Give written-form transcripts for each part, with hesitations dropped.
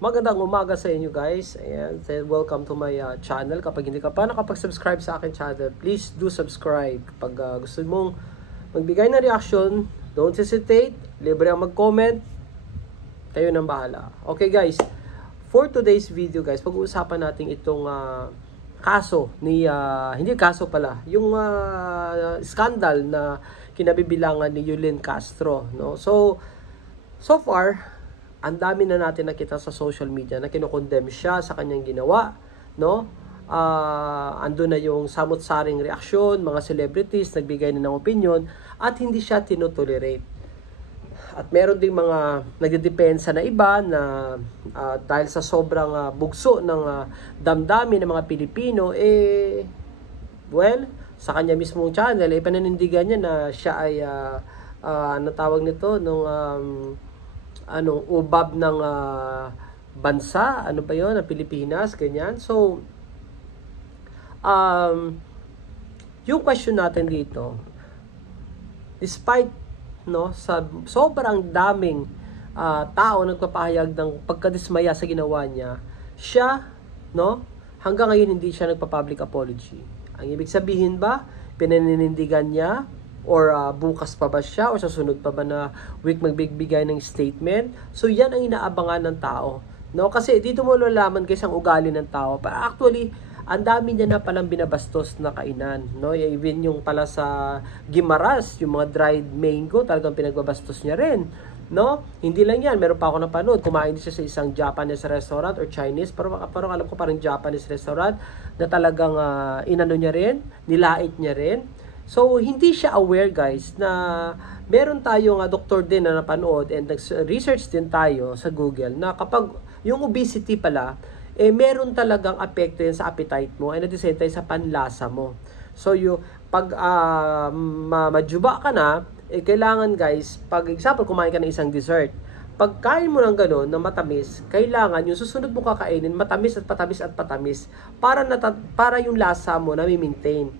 Magandang umaga sa inyo guys. Ayan, welcome to my channel. Kapag hindi ka pa nakapag-subscribe sa akin channel, please do subscribe. Kapag gusto mong magbigay ng reaction, don't hesitate. Libre ang mag-comment. Kayo nang bahala. Okay guys, for today's video guys, pag-uusapan natin itong kaso ni, hindi kaso pala, yung scandal na kinabibilangan ni Yulin Castro. No? So far, ang dami na natin nakita sa social media na kinokondem siya sa kanyang ginawa, no? Andun na yung samot-saring reaksyon, mga celebrities nagbigay na ng opinion at hindi siya tinotolerate. At meron ding mga nagdedepensa na iba na dahil sa sobrang bugso ng damdamin ng mga Pilipino, sa kanya mismong channel, pananindigan niya na siya ay, ano tawag nito, nung ubab ng bansa, ano pa yun, ng Pilipinas, ganyan. So, yung question natin dito, despite, no, sa sobrang daming tao nagpapahayag ng pagkadismaya sa ginawa niya, siya, no, hanggang ngayon hindi siya nagpa-public apology. Ang ibig sabihin ba, pinaninindigan niya, or bukas pa ba siya, o susunod pa ba na week magbibigay ng statement? So yan ang inaabangan ng tao, no? Kasi dito mo lalaman guys ang ugali ng tao. But actually, ang dami niya na palang binabastos na kainan, no? Even yung pala sa Gimaras, yung mga dried mango, talagang pinagbabastos niya rin, no? Hindi lang yan, meron pa ako napanood, kumain din siya sa isang Japanese restaurant or Chinese, pero alam ko parang Japanese restaurant na talagang inano niya rin, nilait niya rin. So, hindi siya aware guys na meron tayong doktor din na napanood and research din tayo sa Google na kapag yung obesity pala, meron talagang apekto yan sa appetite mo and at the same time sa panlasa mo. So, pag majuba ka na, kailangan guys, pag example, kumain ka ng isang dessert, pagkain mo ng gano'n na matamis, kailangan yung susunod mo kakainin matamis at patamis at patamis para yung lasa mo na maintain.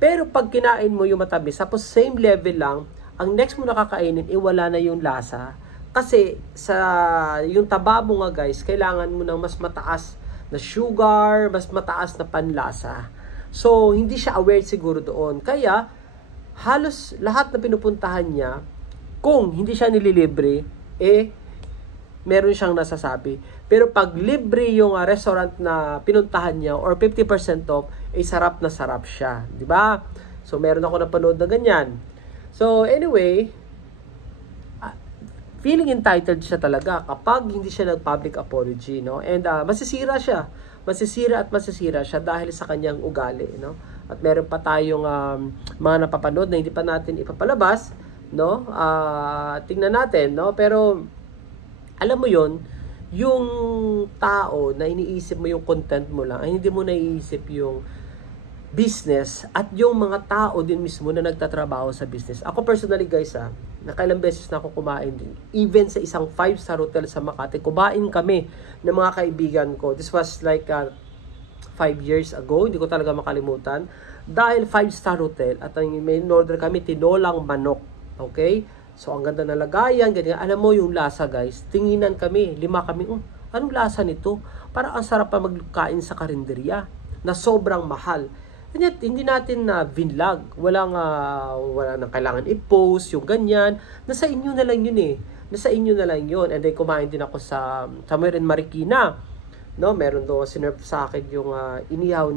Pero pag kinain mo yung matamis, tapos same level lang, ang next mo nakakainin, wala na yung lasa. Kasi sa yung taba mo nga guys, kailangan mo ng mas mataas na sugar, mas mataas na panlasa. So, hindi siya aware siguro doon. Kaya, halos lahat na pinupuntahan niya, kung hindi siya nililibre, meron siyang nasasabi. Pero pag libre yung restaurant na pinuntahan niya or 50% off, sarap na sarap siya, di ba? So meron ako napanood na ganyan. So anyway, feeling entitled siya talaga kapag hindi siya nag-public apology, no? And masisira siya. Masisira siya dahil sa kanyang ugali, no? At meron pa tayong mga napapanood na hindi pa natin ipapalabas, no? Tingnan natin, no? Pero alam mo yon, yung tao na iniisip mo yung content mo lang, ay hindi mo naiisip yung business at yung mga tao din mismo na nagtatrabaho sa business. Ako personally guys, nakailang beses na ako kumain din. Even sa isang 5-star hotel sa Makati, kumain kami ng mga kaibigan ko. This was like 5 years ago, hindi ko talaga makalimutan. Dahil 5-star hotel at may order kami tinolang manok. Okay? So, ang ganda na lagayan, ganyan. Alam mo yung lasa, guys. Tinginan kami, 5 kami. Anong lasa nito? Parang ang sarap pa magkain sa karinderya na sobrang mahal. And yet, hindi natin na vinlog. Wala nang kailangan i-post, yung ganyan. Nasa inyo na lang yun Nasa inyo na lang yun. And then, kumain din ako sa somewhere in Marikina. No? Meron doon sinerve sa akin yung inihaw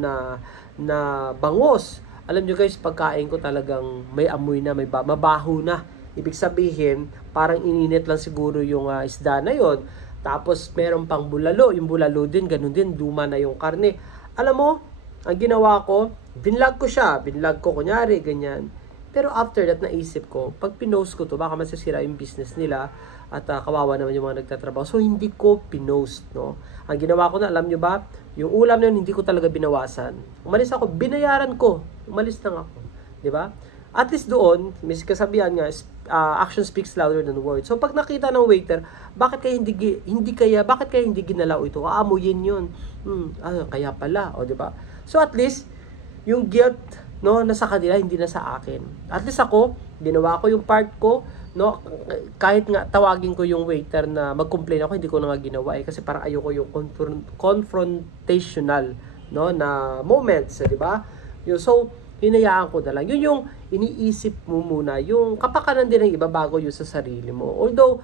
na bangos. Alam nyo guys, pagkain ko talagang may amoy na, mabaho na. Ibig sabihin, parang ininit lang siguro yung isda na yon. Tapos, meron pang bulalo. Yung bulalo din, ganun din, luma na yung karne. Alam mo, ang ginawa ko, binlog ko siya. Binlog ko, kunyari, ganyan. Pero after that, naisip ko, pag pinost ko to, baka masisira yung business nila at kawawa naman yung mga nagtatrabaho. So, hindi ko pinost, no? Ang ginawa ko na, alam nyo ba, yung ulam na yun, hindi ko talaga binawasan. Umalis ako, binayaran ko. Umalis lang ako. Di ba? At least doon, may kasabihan nga, action speaks louder than words. So pag nakita ng waiter, bakit kaya hindi ginalaw ito? Aamuyin 'yun. Kaya pala, o di ba? So at least yung guilt, no, nasa kanila, hindi na sa akin. At least ako, ginawa ko yung part ko, no? Kahit nga tawagin ko yung waiter na mag-complain ako, hindi ko na nga ginawa kasi parang ayoko yung confrontational, no, na moments, di ba? So, hinayaan ko na lang. Yun yung iniisip mo muna, yung kapakanan din ng iba bago yung sa sarili mo. Although,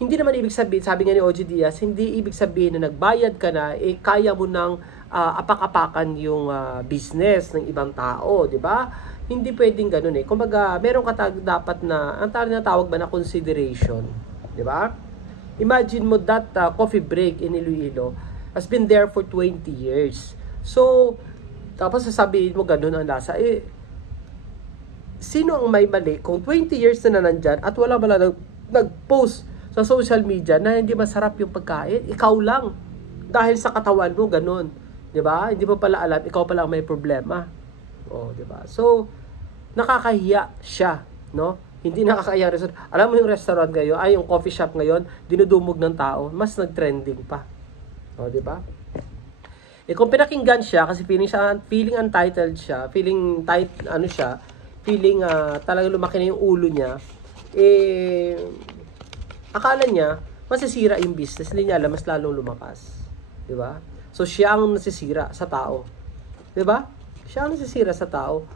hindi naman ibig sabihin, sabi nga ni OG Diaz, hindi ibig sabihin na nagbayad ka na, kaya mo nang apak-apakan yung business ng ibang tao, di ba? Hindi pwedeng ganun Kumbaga, meron ka dapat na, ang tawag ba na consideration, di ba? Imagine mo that coffee break in Iloilo has been there for 20 years. So, tapos sasabihin mo ganun ang lasa, sino ang may mali kung 20 years na nandyan at wala nag-post sa social media na hindi masarap yung pagkain? Ikaw lang. Dahil sa katawan mo, ganun. Diba? Hindi mo pala alam, ikaw pala may problema. Diba? So, nakakahiya siya, no? Hindi nakakahiya restaurant. Alam mo yung restaurant ngayon, yung coffee shop ngayon, dinudumog ng tao, mas nag-trending pa. Diba? Kung pinakinggan siya, kasi feeling untitled siya, feeling talagang lumaki na yung ulo niya, akala niya, masisira yung business. Hindi niya alam, mas lalong lumakas. Diba? So, siya ang nasisira sa tao. Diba? Siya ang nasisira sa tao.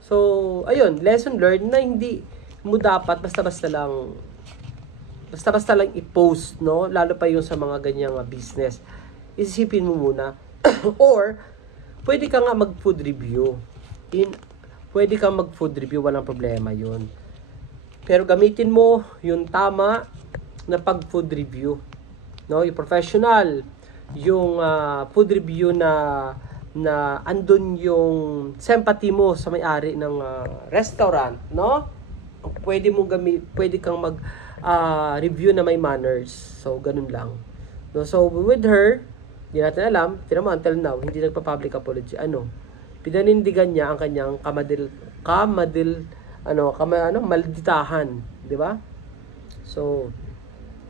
So, ayun, lesson learned na hindi mo dapat basta-basta lang i-post, no? Lalo pa yung sa mga ganyang business. Isipin mo muna. Or, pwede ka nga mag-food review. Walang problema yun. Pero gamitin mo yung tama na pag-food review. No? Yung professional, yung food review na andun yung sympathy mo sa may-ari ng restaurant, no? Pwede kang mag-review na may manners. So, ganun lang. No? So, with her, hindi natin alam, until now, hindi nagpa-public apology. Pinanindigan niya ang kanyang malditahan, di ba? So,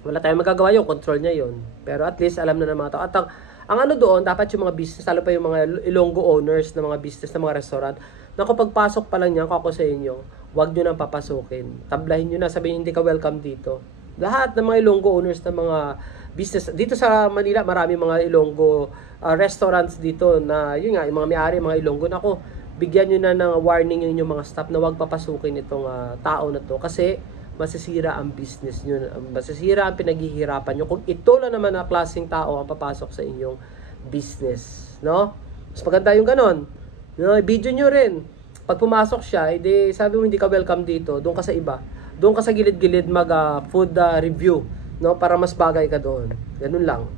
wala tayong magagawa yun, control niya yun. Pero at least alam na ng mga tao. At ang doon, dapat yung mga business, lalo pa yung mga Ilonggo owners ng mga business, ng mga restaurant, na kapag pasok pa lang niya, ako sa inyo, huwag nyo nang papasukin. Tablahin nyo na, sabihin hindi ka welcome dito. Lahat ng mga Ilonggo owners ng mga business, dito sa Manila, marami mga Ilonggo restaurants dito na, yun nga, yung mga may-ari, mga Ilonggo, nako, bigyan nyo na ng warning yung inyong mga staff na huwag papasukin itong tao na to. Kasi, masisira ang business nyo, masisira ang pinaghihirapan nyo kung ito lang naman na klaseng tao ang papasok sa inyong business, no? Mas maganda yung ganon, no? Video nyo rin, pag pumasok siya, sabi mo hindi ka welcome dito, doon ka sa iba, doon ka sa gilid-gilid mag food review, no? Para mas bagay ka doon, ganun lang.